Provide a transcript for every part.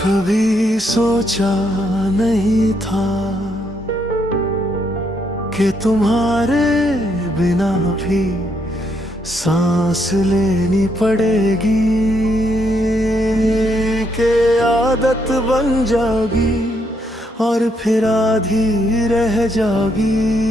कभी सोचा नहीं था कि तुम्हारे बिना भी सांस लेनी पड़ेगी, के आदत बन जाएगी और फिर आधी रह जाएगी।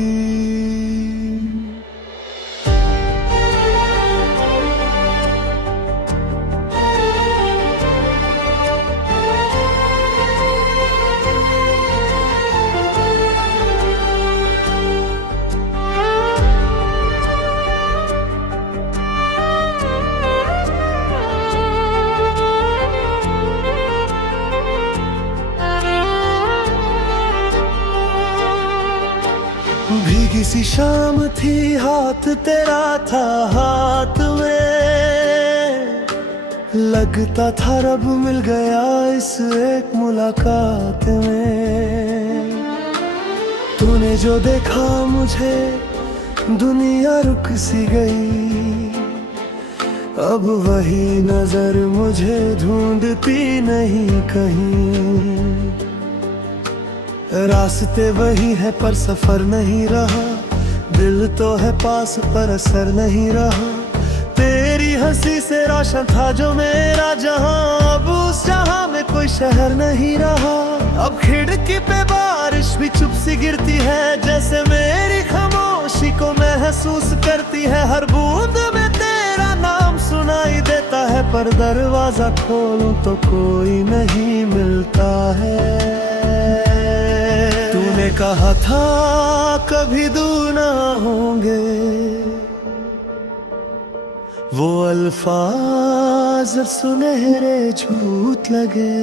भीगी सी शाम थी, हाथ तेरा था हाथ में, लगता था रब मिल गया इस एक मुलाकात में। तूने जो देखा मुझे दुनिया रुक सी गई, अब वही नजर मुझे ढूंढती नहीं कहीं। रास्ते वही है पर सफर नहीं रहा, दिल तो है पास पर असर नहीं रहा। तेरी हंसी से रोशन था जो मेरा जहां, अब उस जहां में कोई शहर नहीं रहा। अब खिड़की पे बारिश भी चुप सी गिरती है, जैसे मेरी खामोशी को महसूस करती है। हर बूंद में तेरा नाम सुनाई देता है, पर दरवाजा खोलूं तो कोई नहीं मिलता है। तूने कहा था कभी दूर ना होंगे, वो अल्फाज सुनहरे झूठ लगे।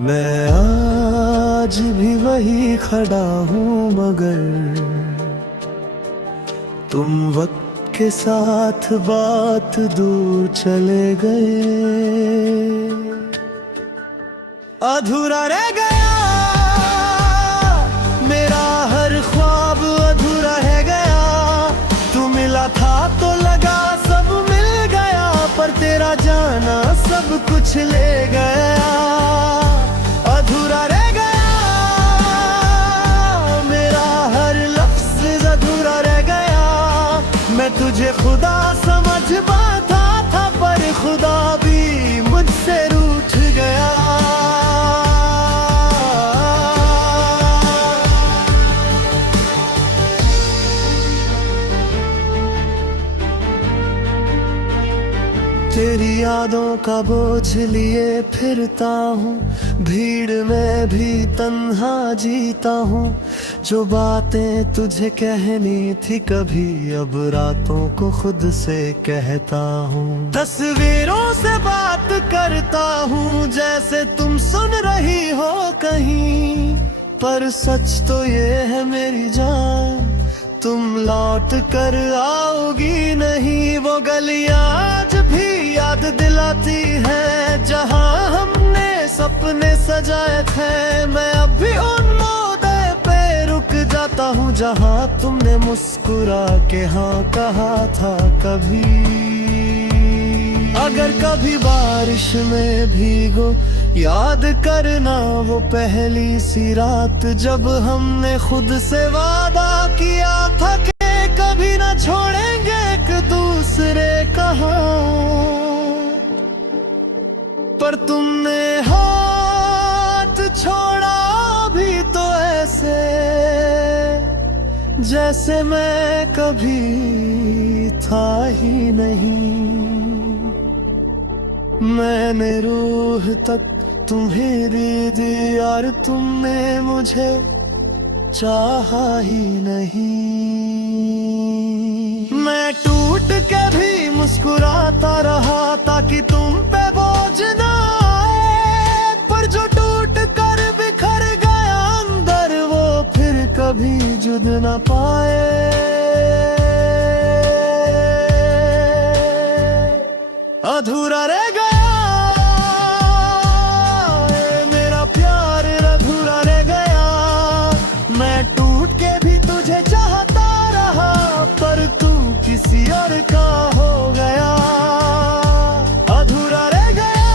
मैं आज भी वही खड़ा हूँ, मगर तुम वक्त के साथ बात दूर चले गए। अधूरा रह गया मेरा हर ख्वाब, अधूरा रह गया। तू मिला था तो लगा सब मिल गया, पर तेरा जाना सब कुछ ले गया। अधूरा रह गया मेरा हर लफ्ज, अधूरा रह गया। मैं तुझे खुदा समझ पाता था, पर खुदा भी मुझसे रूठ गया। तेरी यादों का बोझ लिए फिरता हूँ, भीड़ में भी तन्हा जीता हूँ। जो बातें तुझे कहनी थी कभी, अब रातों को खुद से कहता हूँ। तस्वीरों से बात करता हूँ जैसे तुम सुन रही हो कहीं, पर सच तो ये है मेरी जान, तुम लौट कर आओगी नहीं। वो गलियां आज भी याद दिलाती है, जहां हमने सपने सजाए थे। मैं अब भी उन मोड़ों पे रुक जाता हूँ, जहां तुमने मुस्कुरा के हाँ कहा था कभी। अगर कभी बारिश में भीगो, याद करना वो पहली सी रात, जब हमने खुद से वादा किया था कि कभी ना छोड़ेंगे एक दूसरे का हाथ। पर तुमने हाथ छोड़ा भी तो ऐसे, जैसे मैं कभी था ही नहीं। मैंने रूह तक तुम्हें दे दी यार, तुमने मुझे चाहा ही नहीं। मैं टूट के भी मुस्कुराता रहा ताकि तुम पे बोझ ना आए, पर जो टूट कर बिखर गया अंदर, वो फिर कभी जुड़ ना पाए। अधूरा रह गया मेरा प्यार, अधूरा रह गया। मैं टूट के भी तुझे चाहता रहा, पर तू किसी और का हो गया। अधूरा रह गया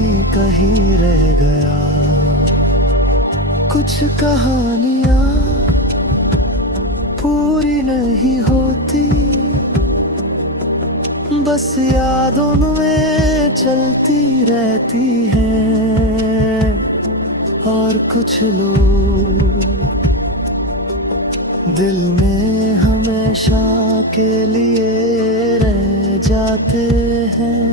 कहीं कहीं रह गया। कुछ कहानियां पूरी नहीं होती, बस यादों में चलती रहती हैं। और कुछ लोग दिल में हमेशा के लिए रह जाते हैं।